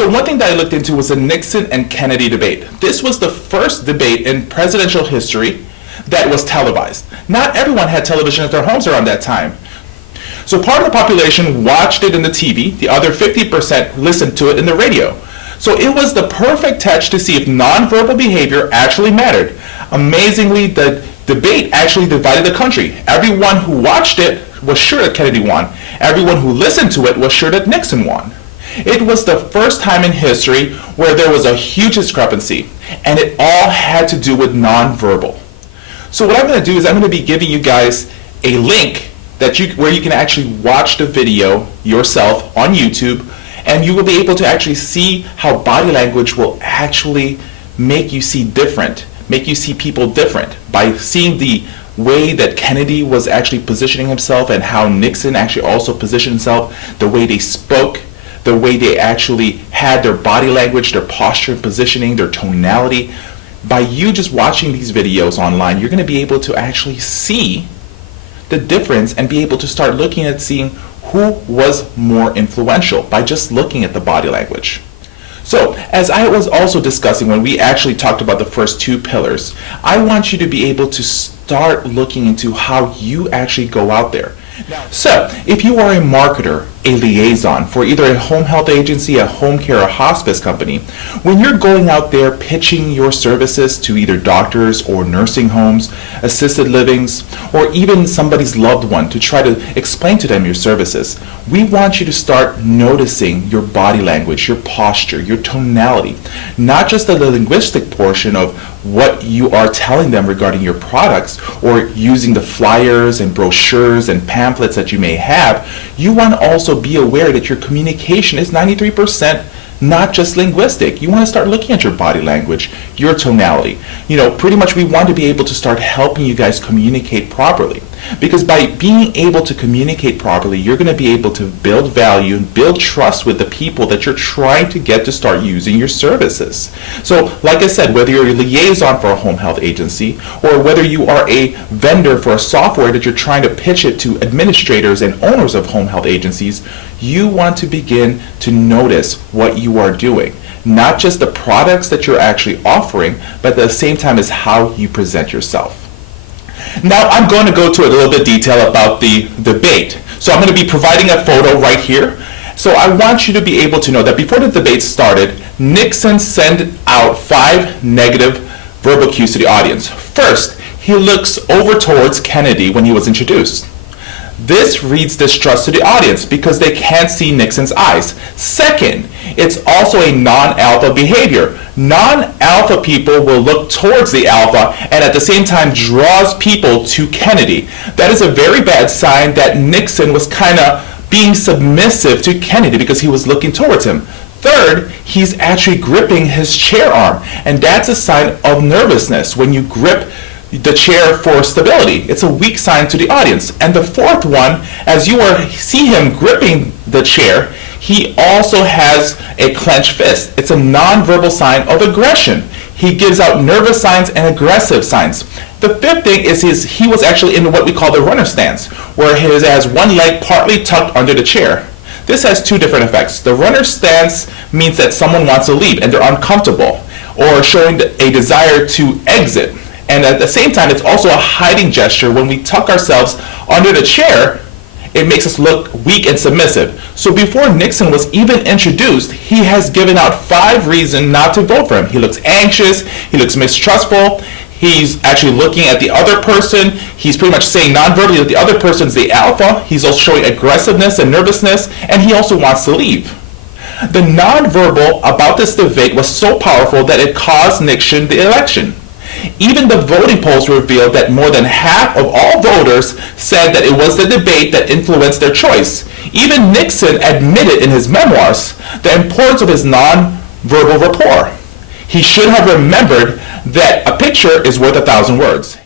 So one thing that I looked into was the Nixon and Kennedy debate. This was the first debate in presidential history that was televised. Not everyone had television at their homes around that time. So part of the population watched it in the TV, the other 50% listened to it in the radio. So it was the perfect test to see if nonverbal behavior actually mattered. Amazingly, the debate actually divided the country. Everyone who watched it was sure that Kennedy won. Everyone who listened to it was sure that Nixon won. It was the first time in history where there was a huge discrepancy, and it all had to do with nonverbal. So what I'm going to do is I'm going to be giving you guys a link where you can actually watch the video yourself on YouTube, and you will be able to actually see how body language will actually make you see different, make you see people different by seeing the way that Kennedy was actually positioning himself and how Nixon actually also positioned himself, the way they spoke, the way they actually had their body language, their posture and positioning, their tonality. By you just watching these videos online, you're going to be able to actually see the difference and be able to start looking at seeing who was more influential by just looking at the body language. So, as I was also discussing when we actually talked about the first two pillars, I want you to be able to start looking into how you actually go out there. So, if you are a marketer, a liaison for either a home health agency, a home care, or hospice company, when you're going out there pitching your services to either doctors or nursing homes, assisted livings, or even somebody's loved one to try to explain to them your services, we want you to start noticing your body language, your posture, your tonality, not just the linguistic portion of what you are telling them regarding your products or using the flyers and brochures and pamphlets that you may have. You want to also be aware that your communication is 93% not just linguistic. You want to start looking at your body language, your tonality. Pretty much we want to be able to start helping you guys communicate properly. Because by being able to communicate properly, you're going to be able to build value and build trust with the people that you're trying to get to start using your services. So, like I said, whether you're a liaison for a home health agency or whether you are a vendor for a software that you're trying to pitch it to administrators and owners of home health agencies, you want to begin to notice what you are doing. Not just the products that you're actually offering, but at the same time is how you present yourself. Now I'm going to go to a little bit detail about the debate. So I'm going to be providing a photo right here. So I want you to be able to know that before the debate started, Nixon sent out 5 negative verbal cues to the audience. First, he looks over towards Kennedy when he was introduced. This reads distrust to the audience because they can't see Nixon's eyes. Second, it's also a non-alpha behavior. Non-alpha people will look towards the alpha and at the same time draws people to Kennedy. That is a very bad sign that Nixon was kind of being submissive to Kennedy because he was looking towards him. Third, he's actually gripping his chair arm, and that's a sign of nervousness when you grip the chair for stability. It's a weak sign to the audience. And the fourth one, as you see him gripping the chair, he also has a clenched fist. It's a nonverbal sign of aggression. He gives out nervous signs and aggressive signs. The fifth thing is he was actually in what we call the runner stance, where he has one leg partly tucked under the chair. This has 2 different effects. The runner stance means that someone wants to leave and they're uncomfortable or showing a desire to exit. And at the same time, it's also a hiding gesture. When we tuck ourselves under the chair, it makes us look weak and submissive. So before Nixon was even introduced, he has given out 5 reasons not to vote for him. He looks anxious, he looks mistrustful, he's actually looking at the other person, he's pretty much saying non-verbally that the other person's the alpha, he's also showing aggressiveness and nervousness, and he also wants to leave. The non-verbal about this debate was so powerful that it caused Nixon the election. Even the voting polls revealed that more than half of all voters said that it was the debate that influenced their choice. Even Nixon admitted in his memoirs the importance of his non-verbal rapport. He should have remembered that a picture is worth 1,000 words.